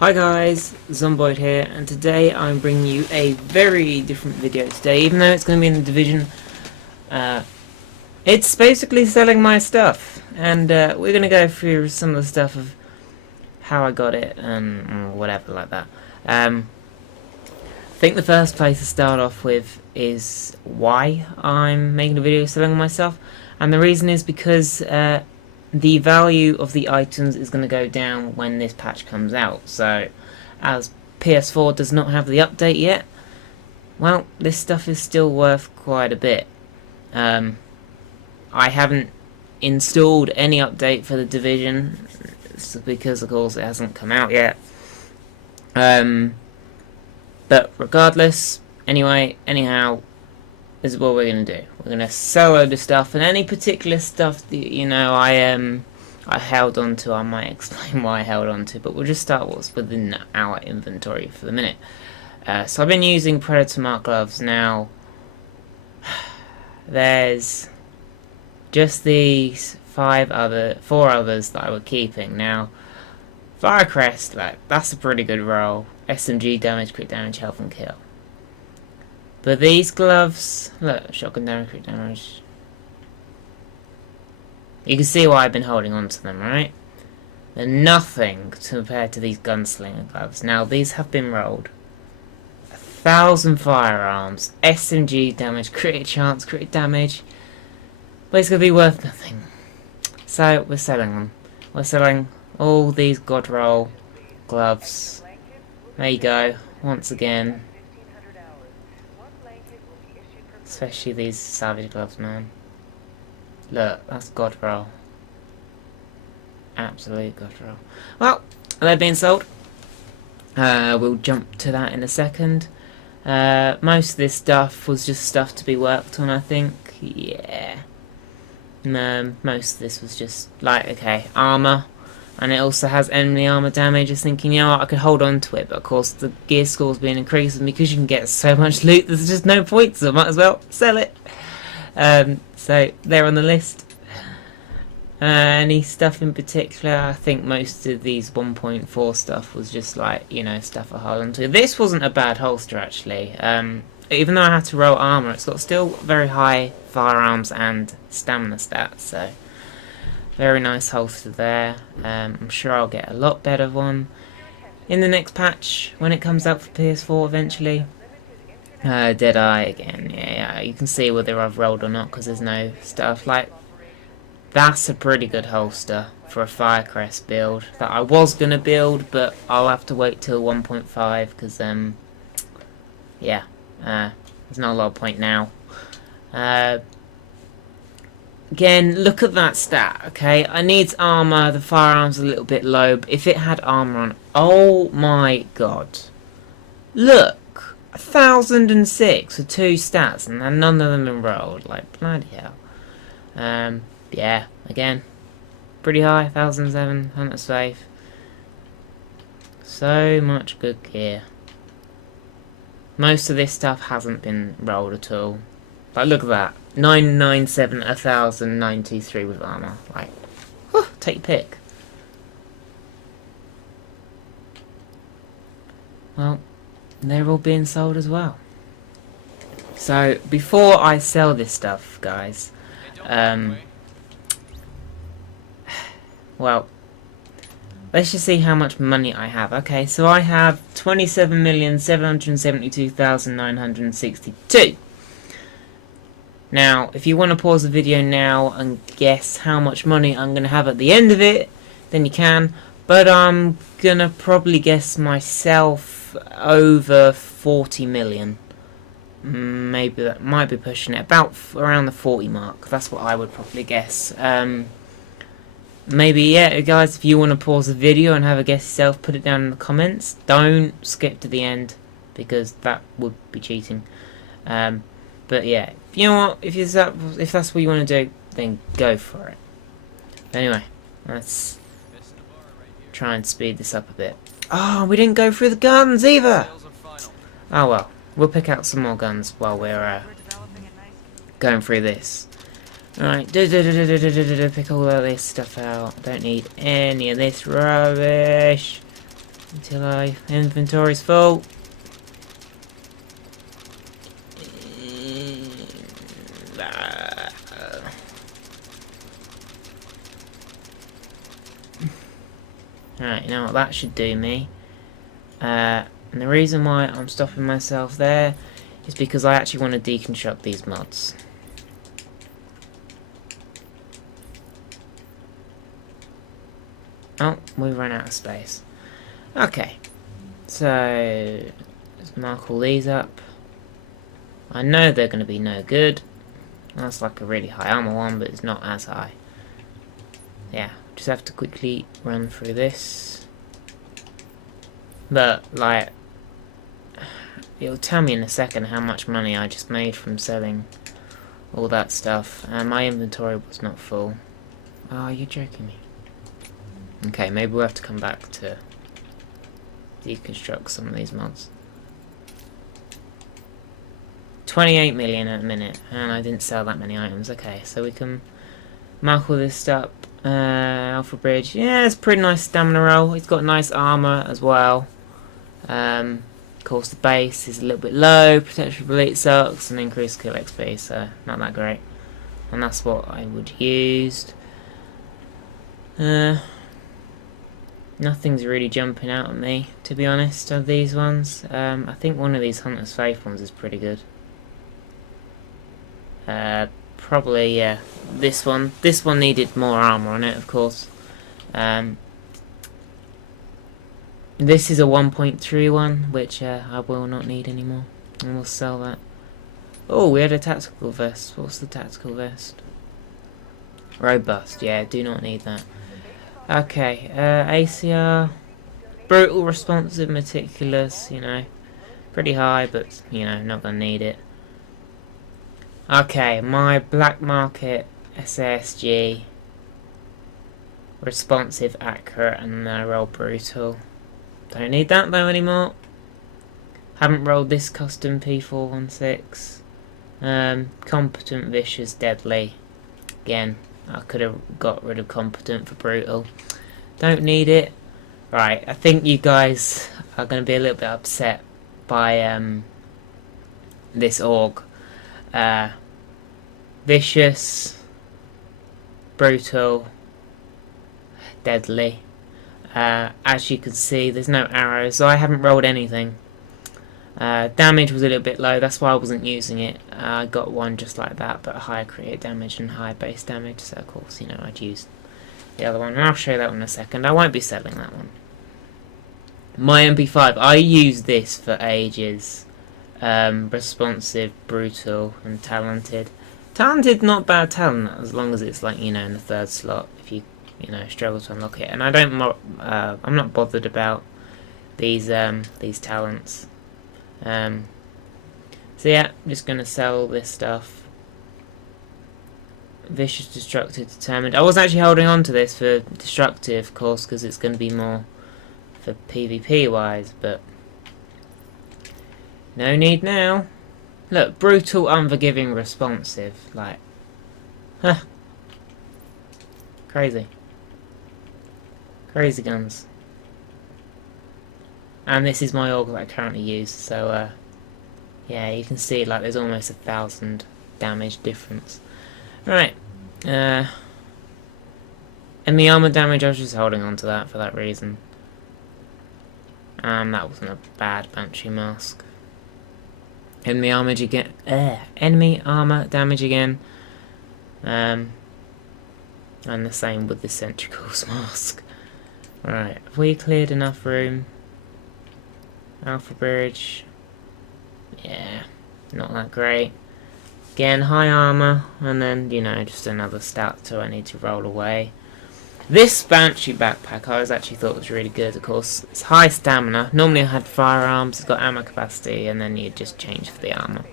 Hi guys, Zomboid here, and today I'm bringing you a very different video today, even though it's going to be in the Division. It's basically selling my stuff, and we're going to go through some of the stuff of how I got it, and whatever like that. I think the first place to start off with is why I'm making a video selling my stuff, and the reason is because the value of the items is going to go down when this patch comes out. So, as PS4 does not have the update yet, well, this stuff is still worth quite a bit. I haven't installed any update for the Division because, of course, it hasn't come out yet. But regardless, anyhow, this is what we're going to do. We're going to sell a load of stuff, and any particular stuff that, I held on to, I might explain why I held on to, but we'll just start what's within our inventory for the minute. So I've been using Predator Mark gloves. Now, there's just these four others that I was keeping. Now, Firecrest, that's a pretty good roll. SMG damage, crit damage, health and kill. But these gloves, look, shotgun damage, crit damage. You can see why I've been holding on to them, right? They're nothing compared to these gunslinger gloves. Now, these have been rolled. 1,000 firearms, SMG damage, crit chance, crit damage. But it's going to be worth nothing. So, we're selling them. We're selling all these god roll gloves. There you go, once again. Especially these savage gloves, man. Look, that's god roll. Absolute god roll. Well, they're being sold. We'll jump to that in a second. Most of this stuff was just stuff to be worked on, I think. Yeah. Most of this was just like, okay, armor. And it also has enemy armor damage. Just thinking, you know what, I could hold on to it, but of course the gear score's been increasing because you can get so much loot. There's just no point, so I might as well sell it. So they're on the list. Any stuff in particular? I think most of these 1.4 stuff was just like, stuff I hold on to. This wasn't a bad holster actually. Even though I had to roll armor, it's got still very high firearms and stamina stats. So very nice holster there. I'm sure I'll get a lot better one in the next patch when it comes out for PS4 eventually. Deadeye again. Yeah, you can see whether I've rolled or not because there's no stuff. Like, that's a pretty good holster for a Firecrest build that I was going to build, but I'll have to wait till 1.5 because, yeah, there's not a lot of point now. Again, look at that stat, okay? I need armor, the firearm's a little bit low, but if it had armor on, oh my god. Look, 1,006 for 2 stats, and none of them enrolled, like, bloody hell. Yeah, again, pretty high, 1,007, Hunter safe. So much good gear. Most of this stuff hasn't been rolled at all. Like, look at that. 997, 1,093 with armor. Like, whew, take your pick. Well, they're all being sold as well. So, before I sell this stuff, guys, well, let's just see how much money I have. Okay, so I have 27,772,962. Now, if you want to pause the video now and guess how much money I'm going to have at the end of it, then you can. But I'm going to probably guess myself over 40 million. Maybe that might be pushing it. About around the 40 mark. That's what I would probably guess. Maybe, yeah, guys, if you want to pause the video and have a guess yourself, put it down in the comments. Don't skip to the end, because that would be cheating. But yeah, you know what, if that's what you want to do, then go for it. Anyway, let's try and speed this up a bit. Oh, we didn't go through the guns either! Oh well, we'll pick out some more guns while we're going through this. Alright, pick all of this stuff out. Don't need any of this rubbish. until my inventory's full. Alright, you know what, that should do me. And the reason why I'm stopping myself there is because I actually want to deconstruct these mods. Oh, we've run out of space. Okay, so let's mark all these up. I know they're going to be no good. That's like a really high armor one, but it's not as high. Yeah, just have to quickly run through this. But, like, it'll tell me in a second how much money I just made from selling all that stuff. And my inventory was not full. Oh, you're joking me. Okay, maybe we'll have to come back to deconstruct some of these mods. 28 million at a minute, and I didn't sell that many items. Okay, so we can mark all this up. Alpha Bridge, yeah, it's a pretty nice stamina roll. It's got nice armor as well. Of course, the base is a little bit low. Protection from elite sucks, and increased kill XP, so not that great. And that's what I would use. Nothing's really jumping out at me, to be honest, of these ones. I think one of these Hunter's Faith ones is pretty good. Probably, yeah, this one. This one needed more armor on it, of course. This is a 1.3 one, which I will not need anymore. And we'll sell that. Oh, we had a tactical vest. What's the tactical vest? Robust, yeah, do not need that. Okay, ACR. Brutal, responsive, meticulous, you know. Pretty high, but, you know, not gonna need it. Okay, my Black Market SASG. Responsive, accurate, and then I roll brutal. Don't need that though anymore. Haven't rolled this custom P416. Competent, vicious, deadly. Again, I could have got rid of competent for brutal. Don't need it. Right, I think you guys are going to be a little bit upset by this org. Vicious, brutal, deadly. As you can see, there's no arrows, so I haven't rolled anything. Damage was a little bit low, that's why I wasn't using it. I got one just like that, but a higher crit damage and higher base damage, so of course, you know, I'd use the other one, and I'll show you that one in a second. I won't be selling that one. My MP5, I used this for ages. Responsive, brutal, and talented. Talented, not bad talent, as long as it's like, you know, in the third slot, if you know, struggle to unlock it. And I don't, I'm not bothered about these talents. So yeah, I'm just gonna sell this stuff. Vicious, destructive, determined. I was actually holding on to this for destructive, of course, because it's going to be more for PvP wise, but no need now. Look, brutal, unforgiving, responsive, like, huh, crazy, crazy guns. And this is my org that I currently use, so yeah, you can see like there's almost 1,000 damage difference. Right, and the armor damage, I was just holding on to that for that reason. That wasn't a bad Banshee mask. Enemy armor again. Enemy armor damage again. And the same with the Centricals mask. Right, have we cleared enough room? Alpha Bridge. Yeah, not that great. Again, high armor, and then, you know, just another stat so I need to roll away. This Banshee backpack I actually thought was really good, of course. It's high stamina. Normally I had firearms, it's got ammo capacity, and then you just change for the armor.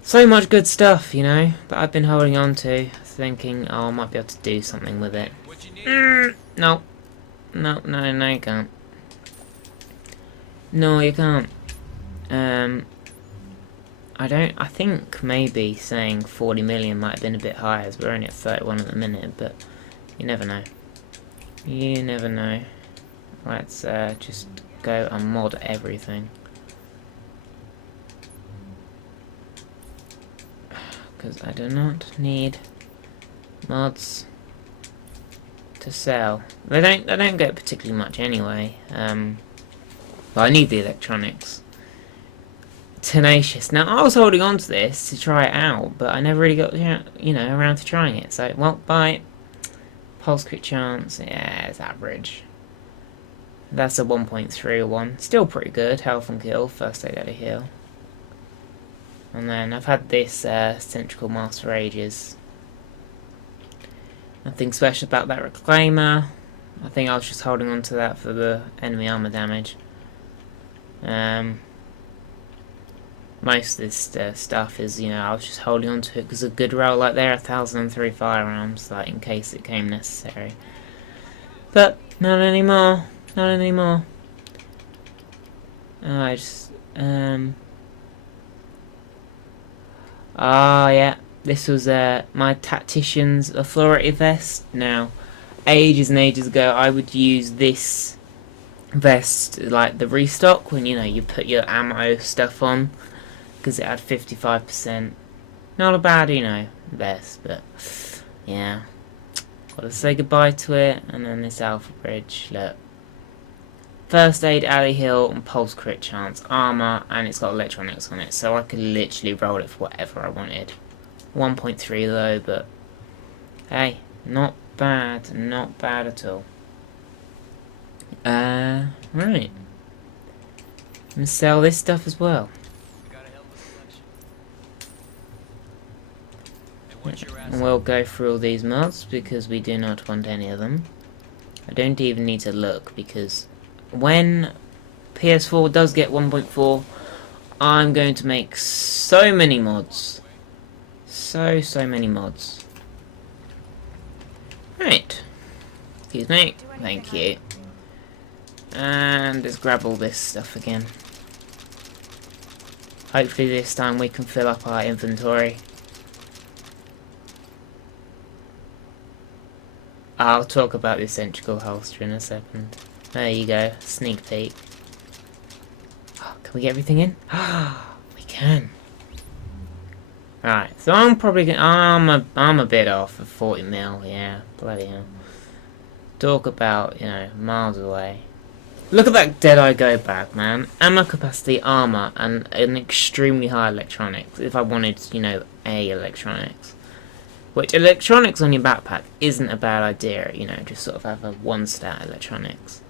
So much good stuff, you know, that I've been holding on to, thinking, oh, I might be able to do something with it. No. No, you can't. No, you can't. I think maybe saying 40 million might have been a bit high, as we're only at 31 at the minute, but you never know. You never know. Let's just go and mod everything. Because I do not need mods to sell. They don't get particularly much anyway. But I need the electronics. Tenacious. Now I was holding on to this to try it out, but I never really got around to trying it. So well, bye. Pulse crit chance. Yeah, it's average. That's a 1.31. Still pretty good. Health and kill. First aid out of heal. And then I've had this Centrical Mask for ages. Nothing special about that Reclaimer. I think I was just holding on to that for the enemy armor damage. Most of this stuff is, I was just holding on to it because a good roll like there, 1003 firearms, like in case it came necessary. But not anymore. Not anymore. I just yeah, this was my Tactician's Authority vest. Now, ages and ages ago, I would use this vest like the restock when you put your ammo stuff on, because it had 55%. Not a bad vest, but yeah, gotta say goodbye to it. And then this Alpha Bridge, look. First aid, alley heal, and pulse crit chance, armor, and it's got electronics on it, so I could literally roll it for whatever I wanted. 1.3 though, but hey, not bad at all. Right. And sell this stuff as well. And we'll go through all these mods because we do not want any of them. I don't even need to look because when PS4 does get 1.4, I'm going to make so many mods. So many mods. Right. Excuse me. Thank you. And let's grab all this stuff again. Hopefully this time we can fill up our inventory. I'll talk about the Centrical holster in a second. There you go, sneak peek. Oh, can we get everything in? We can. Right, so I'm probably gonna. I'm a bit off of 40 mil. Yeah, bloody hell. Talk about miles away. Look at that Deadeye go back, man. Ammo capacity, armor, and an extremely high electronics. If I wanted, A electronics. Which electronics on your backpack isn't a bad idea, just sort of have a 1-stat electronics.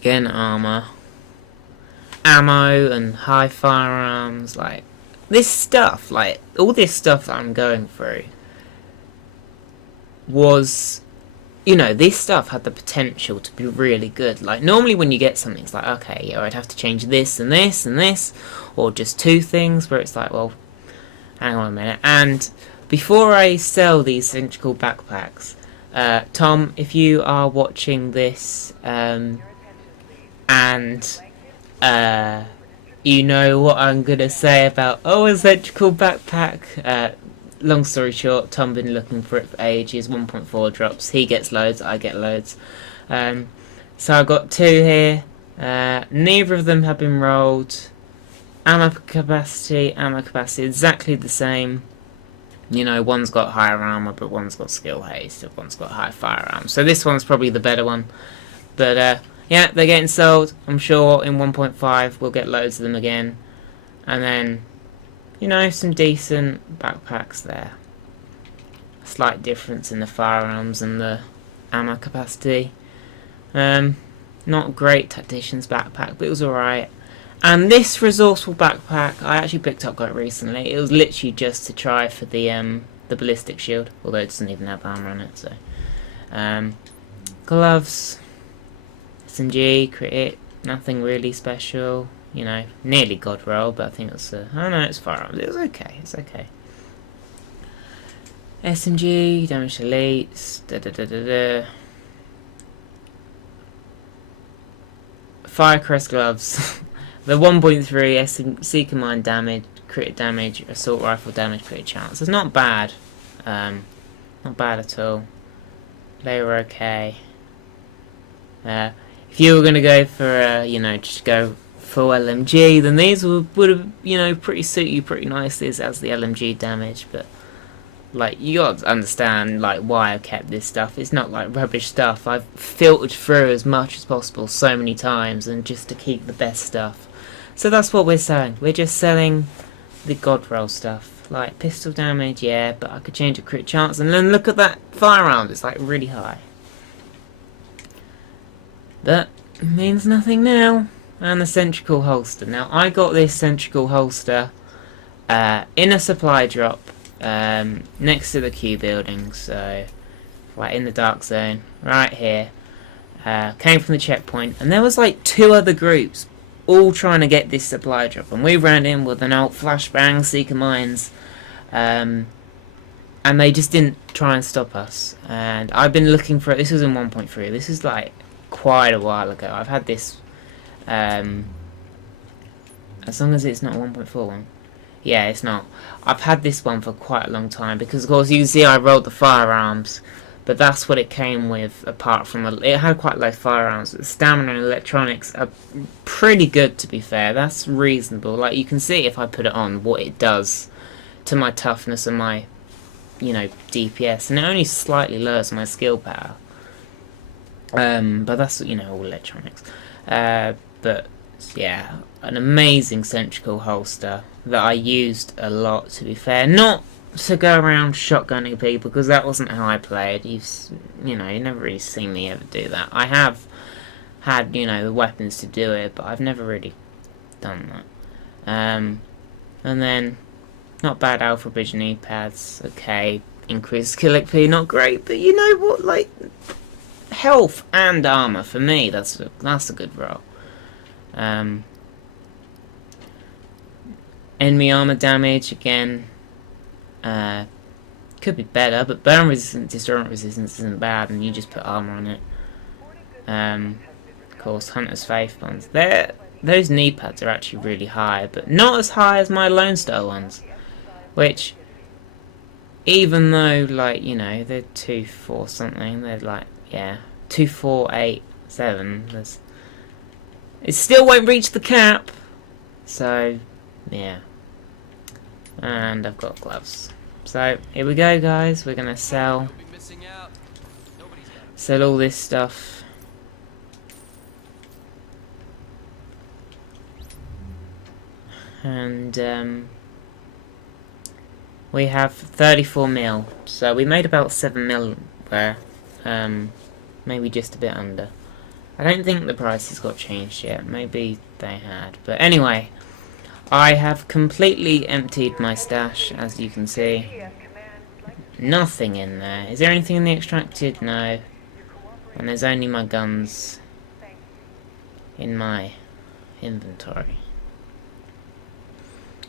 Again, armor. Ammo and high firearms, like, this stuff, like, all this stuff that I'm going through was, this stuff had the potential to be really good. Like, normally when you get something, it's like, okay, I'd have to change this and this and this, or just 2 things, where it's like, well, hang on a minute. And before I sell these Centrical backpacks, Tom, if you are watching this, and you know what I'm gonna say about a Centrical backpack. Long story short, Tom been looking for it for ages. 1.4 drops. He gets loads. I get loads. So I got 2 here. Neither of them have been rolled. Ammo capacity, exactly the same. One's got higher armor, but one's got skill haste, and one's got high firearms. So this one's probably the better one. But yeah, they're getting sold. I'm sure in 1.5 we'll get loads of them again. And then, some decent backpacks there. A slight difference in the firearms and the ammo capacity. Not great Tactician's backpack, but it was alright. And this resourceful backpack, I actually picked up quite recently. It was literally just to try for the ballistic shield, although it doesn't even have armor on it. So, gloves, SMG, crit, nothing really special. Nearly god roll, but I think it's oh no, it's firearms. It was okay. It's okay. SMG, damage elites, Firecrest gloves. The 1.3 Seeker Mine damage, crit damage, assault rifle damage, crit chance. It's not bad. Not bad at all. They were okay. If you were going to go for, just go full LMG, then these would have, pretty suit you pretty nicely as the LMG damage, but like, you got to understand, like, why I've kept this stuff. It's not like rubbish stuff. I've filtered through as much as possible so many times, and just to keep the best stuff. So that's what we're selling. We're just selling the god roll stuff. Like, pistol damage, yeah, but I could change a crit chance, and then look at that firearm, it's like really high. That means nothing now. And the centrical holster. Now, I got this centrical holster in a supply drop next to the Q building, so right in the dark zone, right here. Came from the checkpoint, and there was like 2 other groups all trying to get this supply drop, and we ran in with an old flashbang, Seeker Mines, and they just didn't try and stop us. And I've been looking for it. This was in 1.3. This is like quite a while ago. I've had this as long as it's not 1.4 one. Yeah, it's not. I've had this one for quite a long time, because of course you can see I rolled the firearms, but that's what it came with, apart from it had quite low firearms. The stamina and electronics are pretty good, to be fair. That's reasonable. Like, you can see if I put it on what it does to my toughness and my, DPS, and it only slightly lowers my skill power. But that's, all electronics. But yeah, an amazing centrical holster that I used a lot, to be fair. Not to go around shotgunning people, because that wasn't how I played. You never really seen me ever do that. I have had, the weapons to do it, but I've never really done that. And then, not bad alpha vision E-pads, okay. Increased skill XP, not great, but you know what, like, health and armor, for me, that's a good roll. Enemy armor damage, again, could be better, but burn resistance, disarmament resistance isn't bad, and you just put armor on it. Of course, Hunter's Faith ones. Those knee pads are actually really high, but not as high as my Lone Star ones, which, even though, like, they're 2-4 something, they're like, 2-4-8-7, it still won't reach the cap, so, yeah. And I've got gloves. So, here we go, guys. We're gonna sell all this stuff. And, we have 34 mil. So, we made about 7 mil there. Maybe just a bit under. I don't think the prices got changed yet. Maybe they had. But anyway, I have completely emptied my stash, as you can see. Nothing in there. Is there anything in the extracted? No. And there's only my guns in my inventory.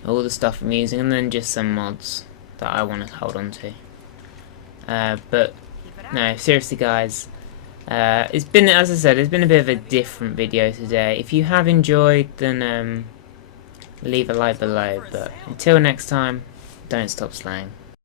All the stuff I'm using, and then just some mods that I want to hold on to. But no, seriously, guys. It's been, as I said, it's been a bit of a different video today. If you have enjoyed, then leave a like below. But until next time, don't stop slaying.